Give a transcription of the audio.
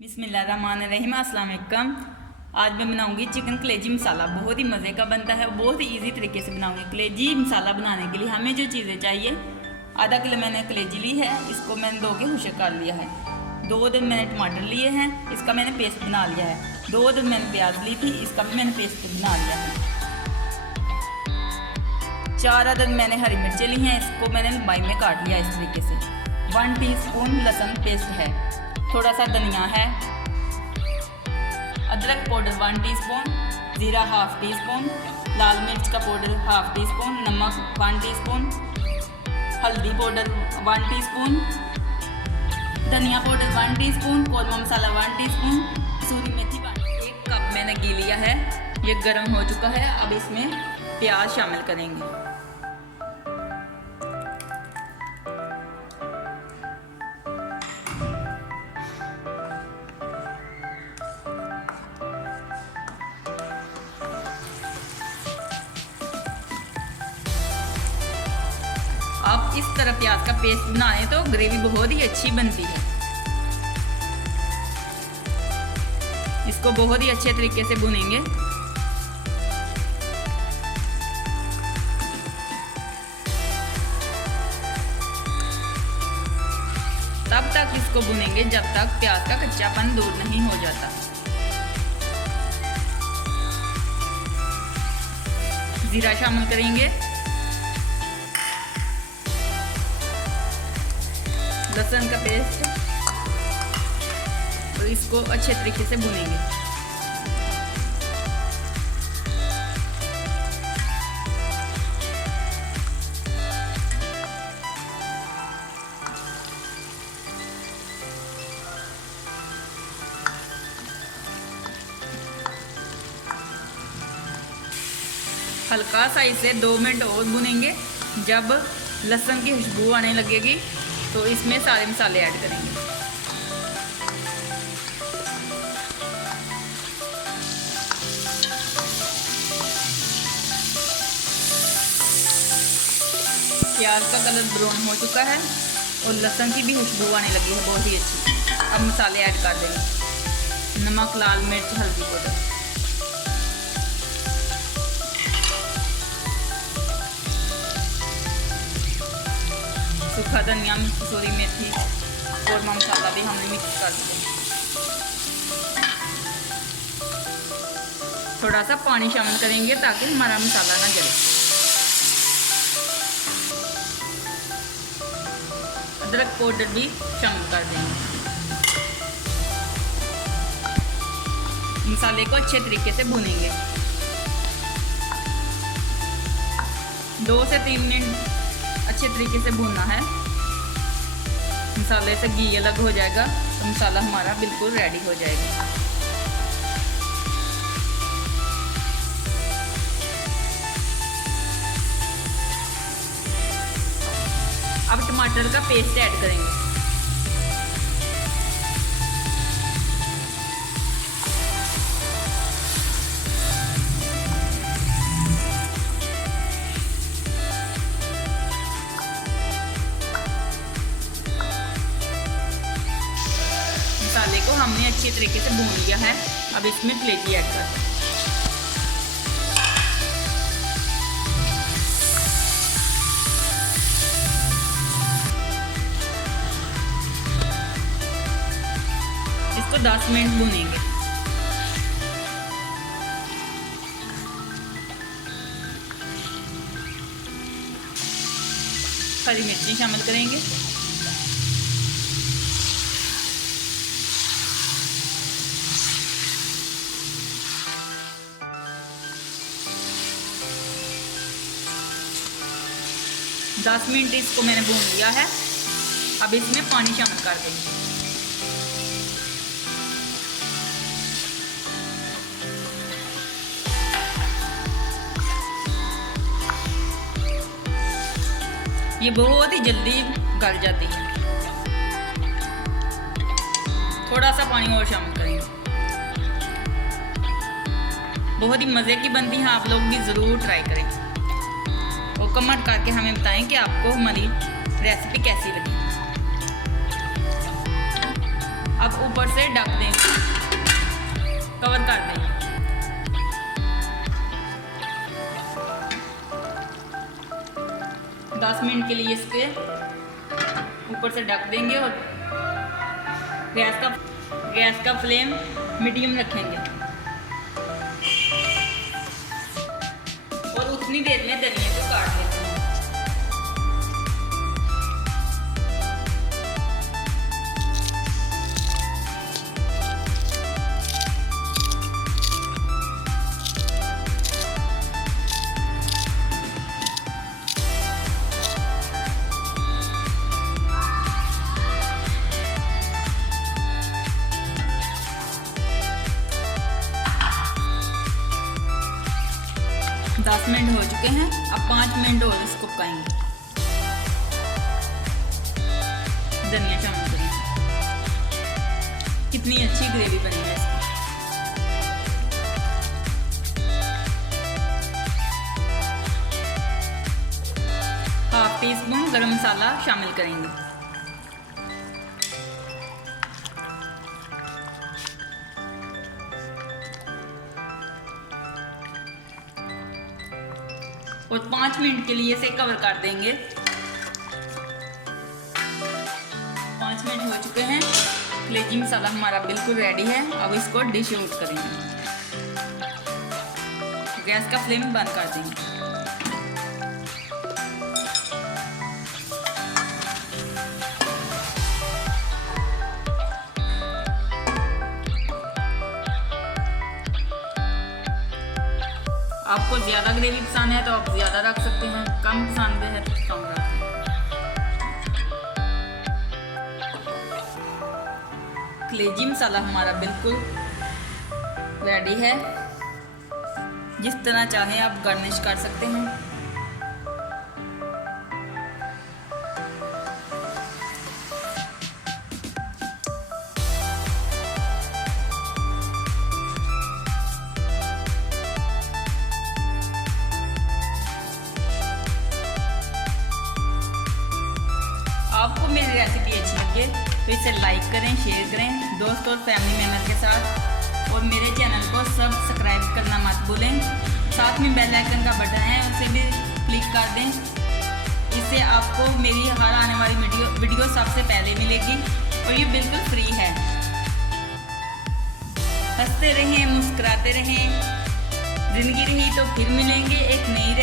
बिस्मिल्लाहिर्रहमानिर्रहीम। अस्सलाम वालेकुम। आज मैं बनाऊंगी चिकन कलेजी मसाला। बहुत ही मज़े का बनता है, बहुत ही इजी तरीके से बनाऊंगी। कलेजी मसाला बनाने के लिए हमें जो चीज़ें चाहिए, आधा किलो मैंने कलेजी ली है, इसको मैंने धो के खुशक कर लिया है। 2 दिन मैंने टमाटर लिए हैं, इसका मैंने पेस्ट बना लिया है। 2 दिन मैंने प्याज ली थी, इसका भी मैंने पेस्ट बना लिया है। 4 अदद मैंने हरी मिर्चें ली हैं, इसको मैंने लंबाई में काट लिया इस तरीके से। 1 टीस्पून लहसुन पेस्ट है, थोड़ा सा धनिया है, अदरक पाउडर 1 टीस्पून, ज़ीरा 1/2 टीस्पून, लाल मिर्च का पाउडर 1/2 टीस्पून, नमक 1 टीस्पून, हल्दी पाउडर 1 टीस्पून, धनिया पाउडर 1 टीस्पून, कौरमा मसाला 1 टीस्पून, कसूरी मेथी 1 कप मैंने घी लिया है। ये गर्म हो चुका है। अब इसमें प्याज शामिल करेंगे। आप इस तरह प्याज का पेस्ट बनाएं तो ग्रेवी बहुत ही अच्छी बनती है। इसको बहुत ही अच्छे तरीके से भुनेंगे। तब तक इसको भुनेंगे जब तक प्याज का कच्चापन दूर नहीं हो जाता। जीरा शामिल करेंगे, लहसुन का पेस्ट, और इसको अच्छे तरीके से भुनेंगे। हल्का सा इसे 2 मिनट और भुनेंगे। जब लहसुन की खुशबू आने लगेगी तो इसमें सारे मसाले ऐड करेंगे। प्याज का कलर ब्राउन हो चुका है और लहसुन की भी खुशबू आने लगी है बहुत ही अच्छी। अब मसाले ऐड कर देंगे। नमक, लाल मिर्च, हल्दी पाउडर, सूखा धनिया, कसूरी मेथी, कौरमा मसाला भी हमने मिक्स कर दिया। थोड़ा सा पानी शामिल करेंगे ताकि हमारा मसाला ना जले। अदरक पाउडर भी शामिल कर देंगे। मसाले को अच्छे तरीके से भूनेंगे। 2 से 3 मिनट अच्छे तरीके से भूनना है। मसाले से घी अलग हो जाएगा तो मसाला हमारा बिल्कुल रेडी हो जाएगा। अब टमाटर का पेस्ट ऐड करेंगे। मसाले को हमने अच्छी तरीके से भून लिया है। अब इसमें कलेजी ऐड कर दें। इसको 10 मिनट भूनेंगे। हरी मिर्ची शामिल करेंगे। दस मिनट इसको मैंने भून लिया है। अब इसमें पानी शामिल कर देंगे। ये बहुत ही जल्दी गल जाती है। थोड़ा सा पानी और शामिल करेंगे। बहुत ही मज़े की बनती है, आप लोग भी ज़रूर ट्राई करें और कमेंट करके हमें बताएं कि आपको हमारी रेसिपी कैसी लगी। अब ऊपर से ढक दें, कवर कर दें। दस मिनट के लिए इसके ऊपर से ढक देंगे और गैस का फ्लेम मीडियम रखेंगे और उतनी देर में धनिया को काट लेते हैं। 10 मिनट हो चुके हैं, अब 5 मिनट और इसको पकाएंगे। धनिया शामिल करें। कितनी अच्छी ग्रेवी बनी है इसकी। हाफ टी स्पून गरम मसाला शामिल करेंगे। और 5 मिनट के लिए इसे कवर कर देंगे। 5 मिनट हो चुके हैं, कलेजी मसाला हमारा बिल्कुल रेडी है। अब इसको डिश आउट करेंगे, गैस का फ्लेम बंद कर देंगे। आपको ज़्यादा ग्रेवी पसंद है तो आप ज़्यादा रख सकते हैं, कम पसंद है तो कम रखें। कलेजी मसाला हमारा बिल्कुल रेडी है। जिस तरह चाहें आप गार्निश कर सकते हैं। आपको मेरी रेसिपी अच्छी लगे तो इसे लाइक करें, शेयर करें दोस्तों और फैमिली मेम्बर के साथ, और मेरे चैनल को सब्सक्राइब करना मत भूलें। साथ में बेल आइकन का बटन है, उसे भी क्लिक कर दें। इससे आपको मेरी हर आने वाली वीडियो सबसे पहले मिलेगी और ये बिल्कुल फ्री है। हंसते रहें, मुस्कुराते रहें। ज़िंदगी रही तो फिर मिलेंगे एक नई